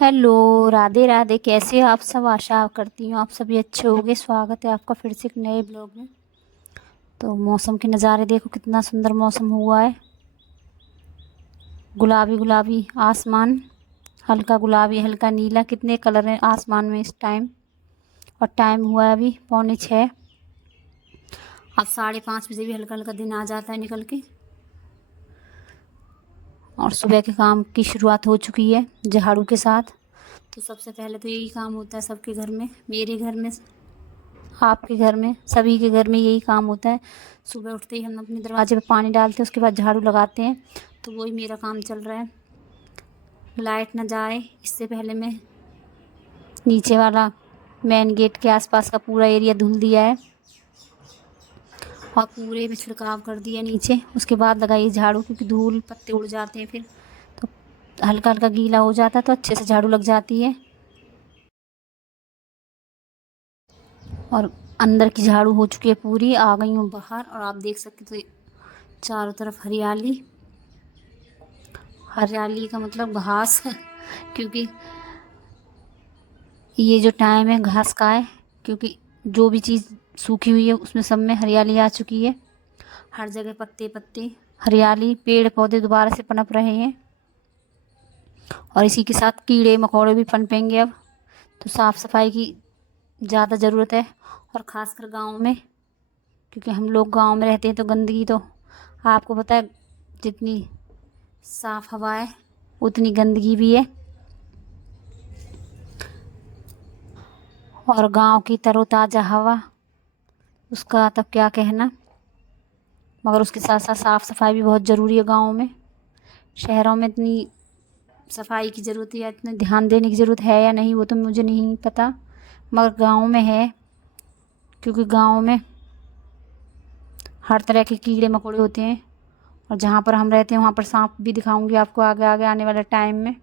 Hello, Radhe Radhe. कैसे हो आप सब? आशा करती हूँ आप सभी अच्छे होंगे। स्वागत है आपका फिर से एक नए ब्लॉग में। तो मौसम के नज़ारे देखो, कितना सुंदर मौसम हुआ है। गुलाबी गुलाबी आसमान, हल्का गुलाबी हल्का नीला, कितने कलर हैं आसमान में इस टाइम। और टाइम हुआ है अभी 5:45। अब 5:30 बजे भी हल्का हल्का दिन आ जाता है निकल के। और सुबह के काम की शुरुआत हो चुकी है झाड़ू के साथ। तो सबसे पहले तो यही काम होता है सबके घर में, मेरे घर में, आपके घर में, सभी के घर में यही काम होता है। सुबह उठते ही हम अपने दरवाजे पे पानी डालते हैं, उसके बाद झाड़ू लगाते हैं। तो वही मेरा काम चल रहा है। लाइट ना जाए इससे पहले मैं नीचे वाला मेन गेट के आसपास का पूरा एरिया धुल दिया है और पूरे में छिड़काव कर दिया नीचे। उसके बाद लगाइए झाड़ू, क्योंकि धूल पत्ते उड़ जाते हैं फिर तो हल्का हल्का गीला हो जाता है, तो अच्छे से झाड़ू लग जाती है। और अंदर की झाड़ू हो चुकी है पूरी। आ गई हूँ बाहर और आप देख सकते तो चारों तरफ हरियाली। हरियाली का मतलब घास क्योंकि ये जो टाइम है घास का है, क्योंकि जो भी चीज़ सूखी हुई है उसमें सब में हरियाली आ चुकी है। हर जगह पत्ते पत्ते हरियाली, पेड़ पौधे दोबारा से पनप रहे हैं। और इसी के साथ कीड़े मकोड़े भी पनपेंगे अब। तो साफ़ सफाई की ज़्यादा ज़रूरत है। और ख़ासकर गाँव में, क्योंकि हम लोग गाँव में रहते हैं तो गंदगी तो आपको पता है, जितनी साफ़ हवा है उतनी गंदगी भी है। और गांव की तरोताज़ा हवा, उसका तब क्या कहना। मगर उसके साथ साथ साफ़ सफाई भी बहुत ज़रूरी है गाँव में। शहरों में इतनी सफाई की ज़रूरत या इतना ध्यान देने की ज़रूरत है या नहीं, वो तो मुझे नहीं पता, मगर गाँव में है। क्योंकि गाँव में हर तरह के कीड़े मकोड़े होते हैं। और जहाँ पर हम रहते हैं वहाँ पर सांप भी दिखाऊंगी आपको आगे आगे आने वाले टाइम में।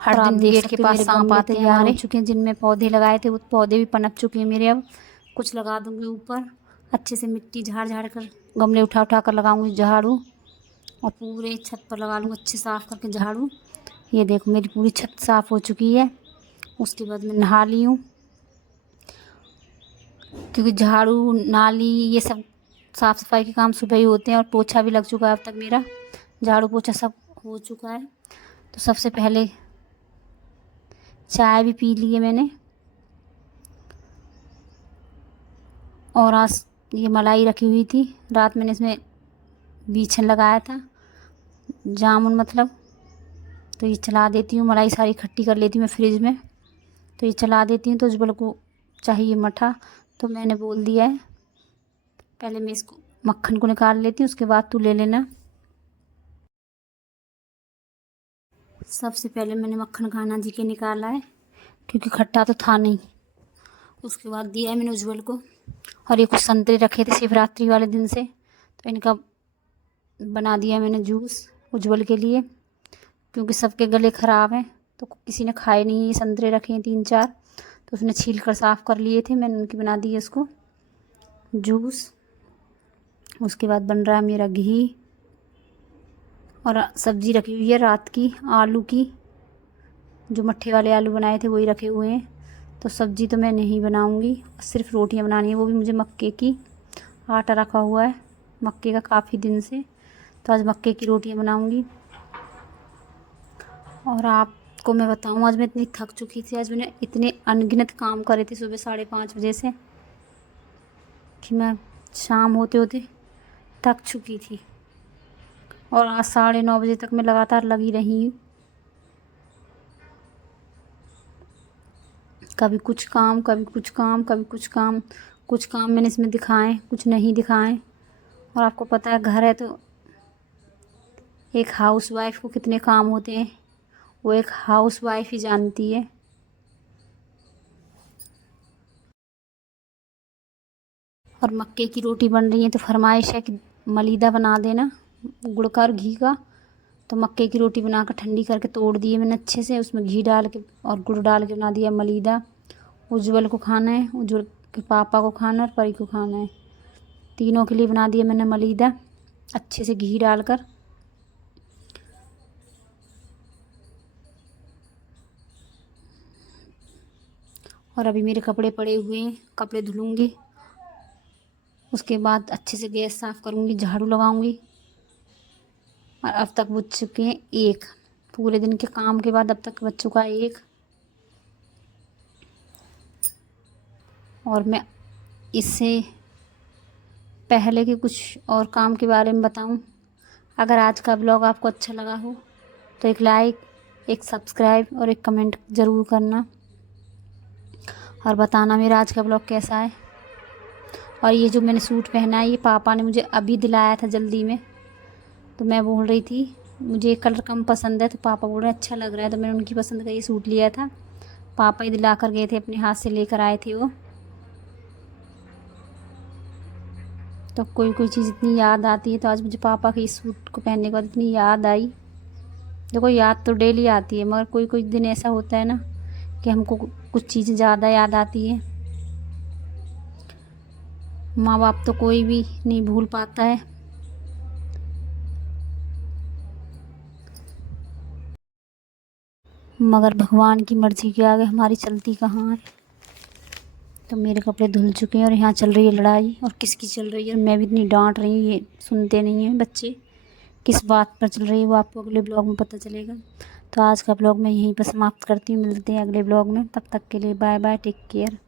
हर दिन गेट के पास सांप आते हैं हमारे, हो चुके हैं जिनमें पौधे लगाए थे वो पौधे भी पनप चुके हैं मेरे। अब कुछ लगा दूंगी ऊपर, अच्छे से मिट्टी झाड़ झाड़ कर, गमले उठा उठा कर लगाऊंगी झाड़ू। और पूरे छत पर लगा लूँगी अच्छे साफ़ करके झाड़ू। ये देखो मेरी पूरी छत साफ़ हो चुकी है। उसके बाद मैं नहा ली हूँ, क्योंकि झाड़ू नाली ये सब साफ़ सफाई के काम सुबह ही होते हैं। और पोछा भी लग चुका है अब तक मेरा, झाड़ू पोछा सब हो चुका है। तो सबसे पहले चाय भी पी ली है मैंने। और आज ये मलाई रखी हुई थी, रात मैंने इसमें बीछन लगाया था, जामुन मतलब। तो ये चला देती हूँ, मलाई सारी इकट्ठी कर लेती हूँ मैं फ्रिज में। तो ये चला देती हूँ। तो उज्ज्वल को चाहिए मठा, तो मैंने बोल दिया है पहले मैं इसको मक्खन को निकाल लेती हूँ, उसके बाद तू ले लेना। सबसे पहले मैंने मक्खन कान्हा जी के निकाला है, क्योंकि खट्टा तो था नहीं। उसके बाद दिया है मैंने उज्ज्वल को। और ये कुछ संतरे रखे थे शिवरात्रि वाले दिन से, तो इनका बना दिया मैंने जूस उज्ज्वल के लिए, क्योंकि सबके गले ख़राब हैं। तो किसी ने खाए नहीं, ये संतरे रखे हैं 3-4, तो उसने छील कर साफ़ कर लिए थे, मैंने उनकी बना दी है उसको जूस। उसके बाद बन रहा है मेरा घी। और सब्ज़ी रखी हुई है रात की आलू की, जो मट्ठे वाले आलू बनाए थे वही रखे हुए हैं। तो सब्ज़ी तो मैं नहीं बनाऊंगी, सिर्फ रोटियां बनानी है, वो भी मुझे मक्के की। आटा रखा हुआ है मक्के का काफ़ी दिन से, तो आज मक्के की रोटियां बनाऊंगी। और आपको मैं बताऊं, आज मैं इतनी थक चुकी थी, आज मैंने इतने अनगिनत काम करे थे सुबह 5:30 बजे से कि मैं शाम होते होते थक चुकी थी। और आज 9:30 बजे तक मैं लगातार लगी रही हूँ। कभी कुछ काम कभी कुछ काम कभी कुछ काम। कुछ काम मैंने इसमें दिखाए, कुछ नहीं दिखाए। और आपको पता है घर है तो एक हाउसवाइफ को कितने काम होते हैं, वो एक हाउसवाइफ ही जानती है। और मक्के की रोटी बन रही है तो फरमाइश है कि मलीदा बना देना गुड़ का और घी का। तो मक्के की रोटी बनाकर ठंडी करके तोड़ दिए मैंने अच्छे से, उसमें घी डाल के और गुड़ डाल के बना दिया मलीदा। उज्ज्वल को खाना है, उज्ज्वल के पापा को खाना है और परी को खाना है, तीनों के लिए बना दिया मैंने मलीदा अच्छे से घी डालकर। और अभी मेरे कपड़े पड़े हुए हैं, कपड़े धुलूँगी। उसके बाद अच्छे से गैस साफ़ करूँगी, झाड़ू लगाऊँगी। और अब तक बज चुके हैं 1। पूरे दिन के काम के बाद अब तक बज चुका है 1। और मैं इससे पहले के कुछ और काम के बारे में बताऊं। अगर आज का ब्लॉग आपको अच्छा लगा हो तो एक लाइक, एक सब्सक्राइब और एक कमेंट ज़रूर करना और बताना मेरा आज का ब्लॉग कैसा है। और ये जो मैंने सूट पहना है ये पापा ने मुझे अभी दिलाया था जल्दी में, तो मैं बोल रही थी मुझे ये कलर कम पसंद है, तो पापा बोल रहे हैं अच्छा लग रहा है, तो मैंने उनकी पसंद का ये सूट लिया था। पापा ही दिला कर गए थे, अपने हाथ से लेकर आए थे वो। तो कोई कोई चीज़ इतनी याद आती है, तो आज मुझे पापा के इस सूट को पहनने के बाद इतनी याद आई। देखो याद तो डेली आती है, मगर कोई कोई दिन ऐसा होता है ना कि हमको कुछ चीज़ें ज़्यादा याद आती हैं। माँ बाप तो कोई भी नहीं भूल पाता है। मगर भगवान की मर्ज़ी के आगे हमारी चलती कहाँ है। तो मेरे कपड़े धुल चुके हैं और यहाँ चल रही है लड़ाई, और किसकी चल रही है, और मैं भी इतनी डांट रही हूँ, ये सुनते नहीं हैं बच्चे। किस बात पर चल रही है वो आपको अगले ब्लॉग में पता चलेगा। तो आज का ब्लॉग मैं यहीं पर समाप्त करती हूँ। मिलते हैं अगले ब्लॉग में, तब तक के लिए बाय बाय, टेक केयर।